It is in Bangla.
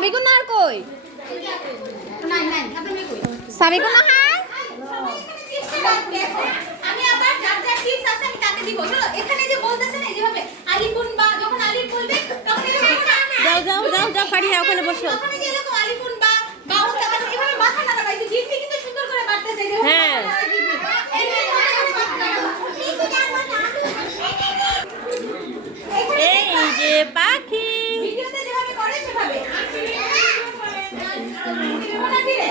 সাবিকুন আর কই সাবিকুন না হ্যাঁ আমি আবার যার যার টিপস আছে আমি তাকে দিব। চলো এখানে যে বলতেছে না যেভাবে আলিফুন বা যখন আলিফ বলবে তখন যাও ফারিয়া ওখানে বসো। তখন যে এরকম আলিফুন বা বাউ তখন এভাবে মাথা নাড়াবা। এই জিভে কিন্তু সুন্দর করে বাড়তেছে যে হ্যাঁ এই যে পাখি ভিডিওতে যেভাবে করে সেভাবে মনে ধীরে